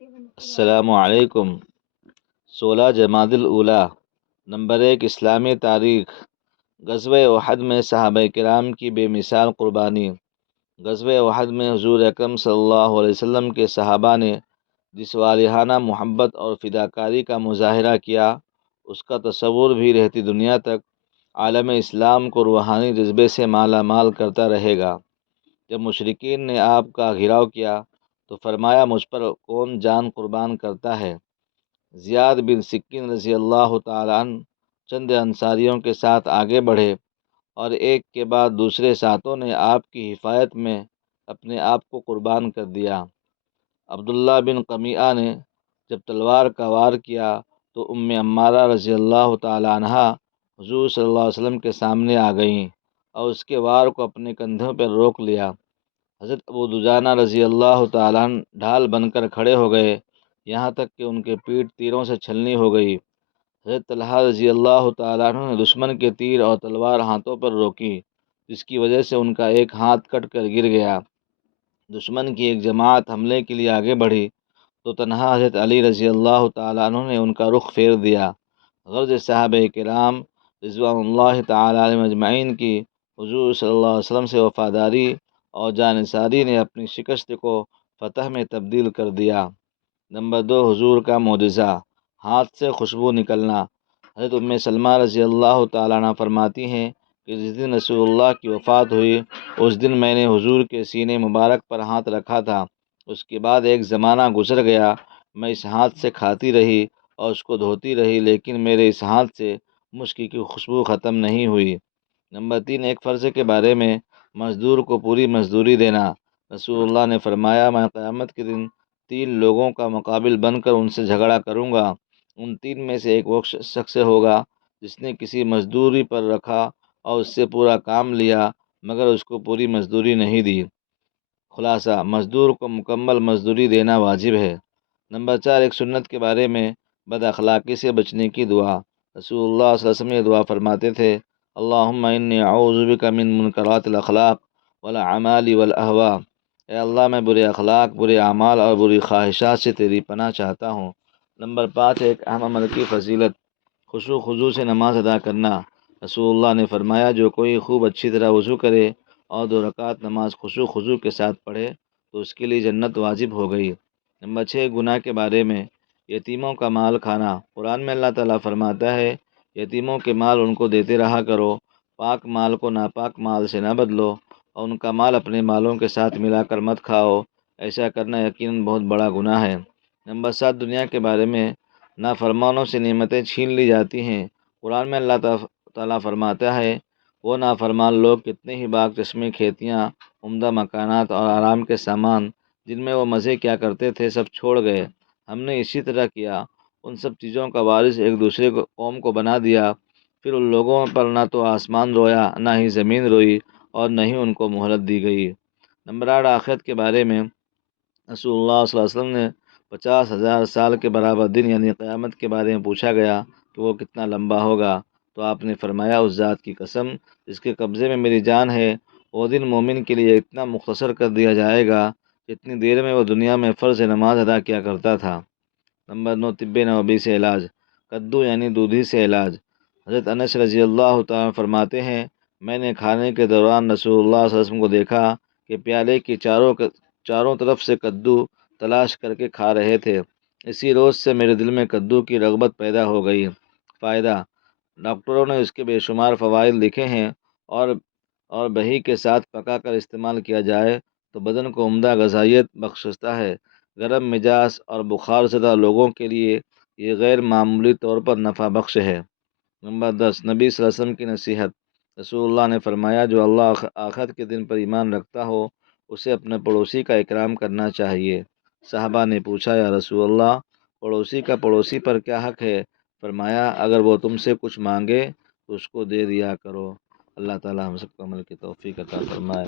السلام علیکم۔ 16 جمادی الاولیٰ، نمبر 1، اسلامی تاریخ۔ غزوہ احد میں صحابہ کرام کی بے مثال قربانی۔ غزوہ احد میں حضور اکرم صلی اللہ علیہ وسلم کے صحابہ نے جس والہانہ محبت اور فداکاری کا مظاہرہ کیا، اس کا تصور بھی رہتی دنیا تک عالم اسلام کو روحانی جذبے سے مالا مال کرتا رہے گا۔ جب مشرکین نے آپ کا گھیراؤ کیا تو فرمایا، مجھ پر کون جان قربان کرتا ہے؟ زیاد بن سکین رضی اللہ تعالیٰ عنہ چند انصاریوں کے ساتھ آگے بڑھے اور ایک کے بعد دوسرے ساتوں نے آپ کی حفاظت میں اپنے آپ کو قربان کر دیا۔ عبداللہ بن قمیعہ نے جب تلوار کا وار کیا تو ام عمارہ رضی اللہ تعالیٰ عنہا حضور صلی اللہ علیہ وسلم کے سامنے آ گئیں اور اس کے وار کو اپنے کندھوں پر روک لیا۔ حضرت ابو دجانہ رضی اللہ تعالیٰ عنہ ڈھال بن کر کھڑے ہو گئے، یہاں تک کہ ان کے پیٹھ تیروں سے چھلنی ہو گئی۔ حضرت طلحہ رضی اللہ تعالیٰ عنہ نے دشمن کے تیر اور تلوار ہاتھوں پر روکی، جس کی وجہ سے ان کا ایک ہاتھ کٹ کر گر گیا۔ دشمن کی ایک جماعت حملے کے لیے آگے بڑھی تو تنہا حضرت علی رضی اللہ تعالیٰ عنہ نے ان کا رخ پھیر دیا۔ غرض صحابہ کرام رضوان اللہ تعالیٰ علیہم اجمعین کی حضور صلی اللہ علیہ وسلم سے وفاداری اور جانثاری نے اپنی شکست کو فتح میں تبدیل کر دیا۔ نمبر 2، حضور کا معجزہ، ہاتھ سے خوشبو نکلنا۔ حضرت ام سلمہ رضی اللہ تعالیٰ عنہ فرماتی ہیں کہ جس دن رسول اللہ کی وفات ہوئی اس دن میں نے حضور کے سینے مبارک پر ہاتھ رکھا تھا۔ اس کے بعد ایک زمانہ گزر گیا، میں اس ہاتھ سے کھاتی رہی اور اس کو دھوتی رہی، لیکن میرے اس ہاتھ سے مشک کی خوشبو ختم نہیں ہوئی۔ نمبر 3، ایک فرض کے بارے میں مزدور کو پوری مزدوری دینا۔ رسول اللہ نے فرمایا، میں قیامت کے دن 3 لوگوں کا مقابل بن کر ان سے جھگڑا کروں گا۔ ان 3 میں سے ایک وہ شخص ہوگا جس نے کسی مزدوری پر رکھا اور اس سے پورا کام لیا مگر اس کو پوری مزدوری نہیں دی۔ خلاصہ، مزدور کو مکمل مزدوری دینا واجب ہے۔ نمبر 4، ایک سنت کے بارے میں بد اخلاقی سے بچنے کی دعا۔ رسول اللہ صلی اللہ علیہ وسلم یہ دعا فرماتے تھے، اللہم انی اعوذ بک من منکرات الاخلاق والاعمال والاہواء۔ اے اللہ، میں برے اخلاق، برے اعمال اور بری خواہشات سے تیری پناہ چاہتا ہوں۔ نمبر 5، ایک اہم عمل کی فضیلت، خشوع و خضوع سے نماز ادا کرنا۔ رسول اللہ نے فرمایا، جو کوئی خوب اچھی طرح وضو کرے اور 2 رکعت نماز خشوع و خضوع کے ساتھ پڑھے تو اس کے لیے جنت واجب ہو گئی۔ نمبر 6، گناہ کے بارے میں یتیموں کا مال کھانا۔ قرآن میں اللہ تعالیٰ فرماتا ہے، یتیموں کے مال ان کو دیتے رہا کرو، پاک مال کو ناپاک مال سے نہ بدلو اور ان کا مال اپنے مالوں کے ساتھ ملا کر مت کھاؤ، ایسا کرنا یقیناً بہت بڑا گناہ ہے۔ نمبر 7، دنیا کے بارے میں نافرمانوں سے نعمتیں چھین لی جاتی ہیں۔ قرآن میں اللہ تعالیٰ فرماتا ہے، وہ نافرمان لوگ کتنے ہی باغ، چشمے، کھیتیاں، عمدہ مکانات اور آرام کے سامان جن میں وہ مزے کیا کرتے تھے سب چھوڑ گئے۔ ہم نے اسی طرح کیا، ان سب چیزوں کا وارث ایک دوسرے قوم کو بنا دیا، پھر ان لوگوں پر نہ تو آسمان رویا نہ ہی زمین روئی اور نہ ہی ان کو مہلت دی گئی۔ نمبر 8، آخرت کے بارے میں رسول اللہ صلی اللہ علیہ وسلم نے 50,000 سال کے برابر دن یعنی قیامت کے بارے میں پوچھا گیا کہ وہ کتنا لمبا ہوگا، تو آپ نے فرمایا، اس ذات کی قسم جس کے قبضے میں میری جان ہے، وہ دن مومن کے لیے اتنا مختصر کر دیا جائے گا جتنی دیر میں وہ دنیا میں فرض نماز ادا کیا کرتا تھا۔ نمبر 9، طب نبوی سے علاج، کدو یعنی دودھی سے علاج۔ حضرت انس رضی اللہ تعالیٰ فرماتے ہیں، میں نے کھانے کے دوران رسول اللہ صلی اللہ علیہ وسلم کو دیکھا کہ پیالے کی چاروں طرف سے کدو تلاش کر کے کھا رہے تھے۔ اسی روز سے میرے دل میں کدو کی رغبت پیدا ہو گئی۔ فائدہ، ڈاکٹروں نے اس کے بے شمار فوائد لکھے ہیں اور بہی کے ساتھ پکا کر استعمال کیا جائے تو بدن کو عمدہ غذائیت بخشتا ہے۔ گرم مزاج اور بخار زدہ لوگوں کے لیے یہ غیر معمولی طور پر نفع بخش ہے۔ نمبر 10، نبی صلی اللہ علیہ وسلم کی نصیحت۔ رسول اللہ نے فرمایا، جو اللہ آخرت کے دن پر ایمان رکھتا ہو اسے اپنے پڑوسی کا اکرام کرنا چاہیے۔ صحابہ نے پوچھا، یا رسول اللہ، پڑوسی کا پڑوسی پر کیا حق ہے؟ فرمایا، اگر وہ تم سے کچھ مانگے تو اس کو دے دیا کرو۔ اللہ تعالیٰ ہم سب کو عمل کی توفیق عطا فرمائے۔